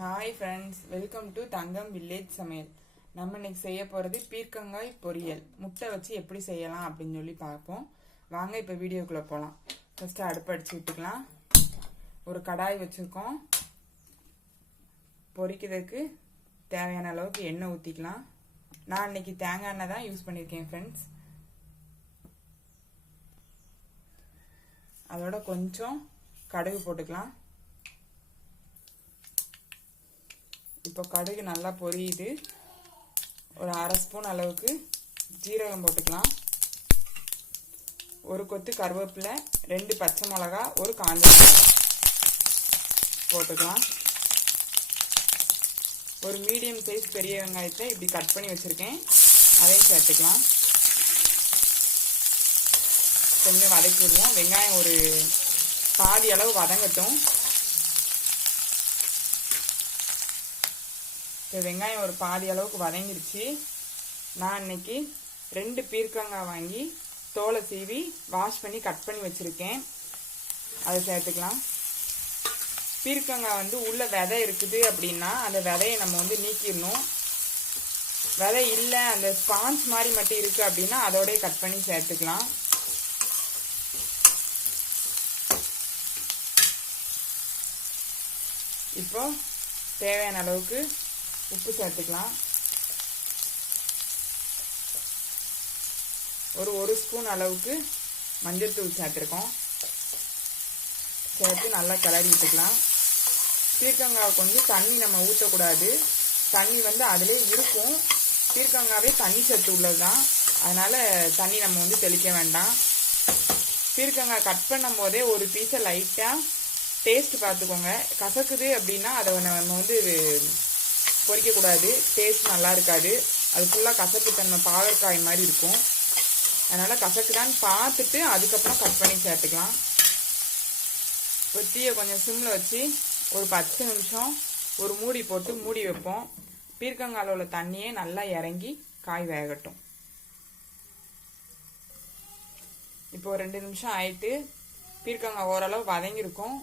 Hi friends welcome to Thangam village சமையல் நம்ம இன்னைக்கு செய்ய போகிறது பீர்க்கங்காய் பொரியல். முட்டை வச்சு எப்படி செய்யலாம் அப்படின்னு சொல்லி பார்ப்போம். வாங்க இப்போ வீடியோக்குள்ளே போகலாம் ஃபஸ்ட்டு அடுப்பு அடிச்சு விட்டுக்கலாம். ஒரு கடாய் வச்சுருக்கோம். பொரிக்கிறதுக்கு தேவையான அளவுக்கு எண்ணெய் ஊற்றிக்கலாம் நான் இன்னைக்கு தேங்காய் எண்ணெய் தான் யூஸ் பண்ணியிருக்கேன் ஃப்ரெண்ட்ஸ் அதோட கொஞ்சம் கடுகு போட்டுக்கலாம். இப்போ கடுகு நல்லா பொரியுது. ஒரு அரை ஸ்பூன் அளவுக்கு ஜீரகம் போட்டுக்கலாம். ஒரு கொத்து கருவேப்பிலை ரெண்டு பச்சை மிளகா ஒரு காஞ்ச மிளகா போட்டுக்கலாம். ஒரு மீடியம் சைஸ் பெரிய வெங்காயத்தை இப்படி கட் பண்ணி வச்சுருக்கேன். அதையும் சேர்த்துக்கலாம். கொஞ்சம் வதக்கி விடுவோம். வெங்காயம் ஒரு பாதி அளவு வதங்கட்டும். இப்போ வெங்காயம் ஒரு பாதி அளவுக்கு வதங்கிடுச்சு நான் இன்னைக்கு ரெண்டு பீர்க்கங்காய் வாங்கி தோலை சீவி வாஷ் பண்ணி கட் பண்ணி வச்சுருக்கேன். அதை சேர்த்துக்கலாம். பீர்க்கங்காய் வந்து உள்ள விதை இருக்குது அப்படின்னா அந்த விதையை நம்ம வந்து நீக்கிடணும். விதை இல்லை அந்த ஸ்பாஞ்ச் மாதிரி மட்டும் இருக்குது அப்படின்னா அதோடய கட் பண்ணி சேர்த்துக்கலாம். இப்போ தேவையான அளவுக்கு உப்பு சேர்த்துக்கலாம் ஒரு ஒரு ஸ்பூன் அளவுக்கு மஞ்சள் தூள் சேர்த்துருக்கோம். சேர்த்து நல்லா கிளறி விட்டுக்கலாம். பீர்க்கங்காவுக்கு வந்து தண்ணி நம்ம ஊற்றக்கூடாது தண்ணி வந்து அதிலே இருக்கும். பீர்க்கங்காவே தண்ணி சத்து உள்ளது தான் அதனால் தண்ணி நம்ம வந்து தெளிக்க வேண்டாம். பீர்க்கங்காய் கட் பண்ணும் போதே ஒரு பீஸை லைட்டாக டேஸ்ட் பார்த்துக்கோங்க. கசக்குது அப்படின்னா அதை நம்ம வந்து பொரிக்கக்கூடாது. டேஸ்ட் நல்லா இருக்காது அது ஃபுல்லாக கசப்பு தன்மை பாகற்காய் மாதிரி இருக்கும். அதனால் கசக்குதான்னு பார்த்துட்டு அதுக்கப்புறம் கட் பண்ணி சேர்த்துக்கலாம். இப்போ தீயை கொஞ்சம் சிம்மில் வச்சு ஒரு பத்து நிமிஷம் ஒரு மூடி போட்டு மூடி வைப்போம். பீர்க்கங்காயில் உள்ள தண்ணியே நல்லா இறங்கி காய் வேகட்டும். இப்போ ரெண்டு நிமிஷம் ஆயிட்டு பீர்க்கங்காய் ஓரளவு வதங்கியிருக்கும்.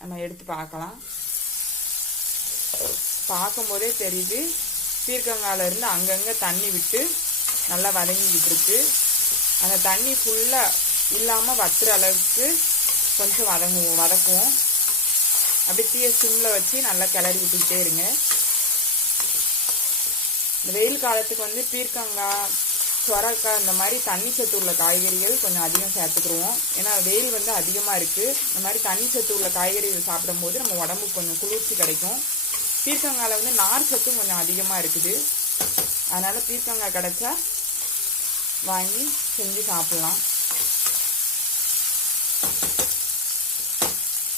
நம்ம எடுத்து பார்க்கலாம். பார்க்கும்போதே தெரியுது. பீர்க்கங்காயில இருந்து அங்கங்கே தண்ணி விட்டு நல்லா வதங்கிக்கிட்டு இருக்கு அந்த தண்ணி ஃபுல்லாக இல்லாமல் வத்துற அளவுக்கு கொஞ்சம் வதங்குவோம் வதக்குவோம். அப்படி தீய சிம்மில் வச்சு நல்லா கிளறி விட்டுக்கிட்டே இருங்க. இந்த வெயில் காலத்துக்கு வந்து பீர்க்கங்காய் சொரக்காய் இந்த மாதிரி தண்ணி சத்து உள்ள காய்கறிகள் கொஞ்சம் அதிகம் சேர்த்துக்குருவோம். ஏன்னா வெயில் வந்து அதிகமாக இருக்குது இந்த மாதிரி தண்ணி சத்து உள்ள காய்கறிகள் சாப்பிடும்போது நம்ம உடம்புக்கு கொஞ்சம் குளிர்ச்சி கிடைக்கும். பீர்க்கங்காயில் வந்து நார் சத்தும் கொஞ்சம் அதிகமாக இருக்குது. அதனால் பீர்க்கங்காய் கிடச்சா வாங்கி செஞ்சு சாப்பிட்லாம்.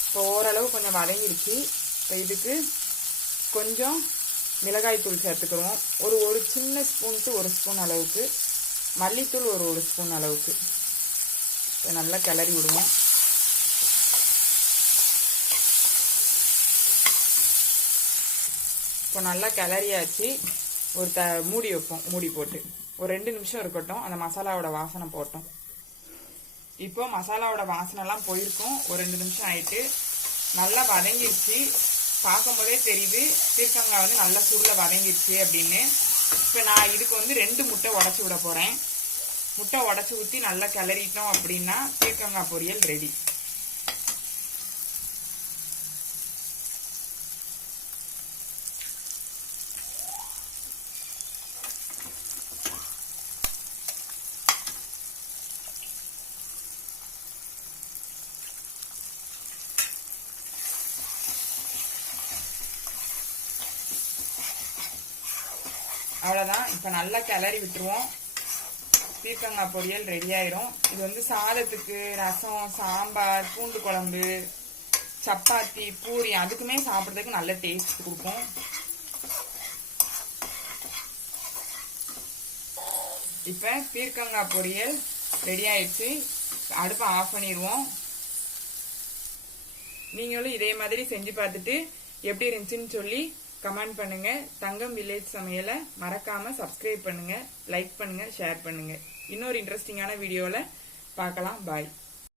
இப்போ ஓரளவு கொஞ்சம் வதங்கிருச்சு. இப்போ இதுக்கு கொஞ்சம் மிளகாய் தூள் சேர்த்துக்கிறோம். ஒரு ஒரு சின்ன ஸ்பூன் டு ஒரு ஸ்பூன் அளவுக்கு. மல்லித்தூள் ஒரு ஒரு ஸ்பூன் அளவுக்கு. இப்போ நல்லா கிளறி விடுவோம். இப்போ நல்லா கிளறியாச்சு. ஒரு த மூடி வைப்போம் மூடி போட்டு. ஒரு ரெண்டு நிமிஷம் இருக்கட்டும் அந்த மசாலாவோட வாசனை போட்டோம். இப்போ மசாலாவோட வாசனைலாம் போயிருக்கும். ஒரு ரெண்டு நிமிஷம் ஆயிட்டு. நல்லா வதங்கிருச்சு. பார்க்கும்போதே தெரியுது பீர்க்கங்காய் வந்து நல்லா சுருள வதங்கிருச்சு அப்படின்னு. இப்போ நான் இதுக்கு வந்து ரெண்டு முட்டை உடச்சி விட போகிறேன் முட்டை உடச்சி ஊற்றி நல்லா கிளறிட்டோம் அப்படின்னா பீர்க்கங்காய் பொரியல் ரெடி. அவ்வளோதான் இப்போ நல்லா கிளறி விட்டுருவோம். பீர்க்கங்காய் பொரியல் ரெடி ஆயிரும். இது வந்து சாதத்துக்கு ரசம் சாம்பார் பூண்டு குழம்பு சப்பாத்தி பூரி அதுக்குமே சாப்பிட்றதுக்கு நல்ல டேஸ்ட் கொடுக்கும். இப்போ பீர்க்கங்காய் பொரியல் ரெடி ஆயிடுச்சு. அடுப்பை ஆஃப் பண்ணிடுவோம். நீங்களும் இதே மாதிரி செஞ்சு பார்த்துட்டு எப்படி இருந்துச்சுன்னு சொல்லி கமெண்ட் பண்ணுங்க. தங்கம் வில்லேஜ் சமையலை மறக்காம சப்ஸ்கிரைப் பண்ணுங்க லைக் பண்ணுங்க ஷேர் பண்ணுங்க. இன்னொரு இன்ட்ரெஸ்டிங்கான வீடியோவில் பார்க்கலாம். பாய்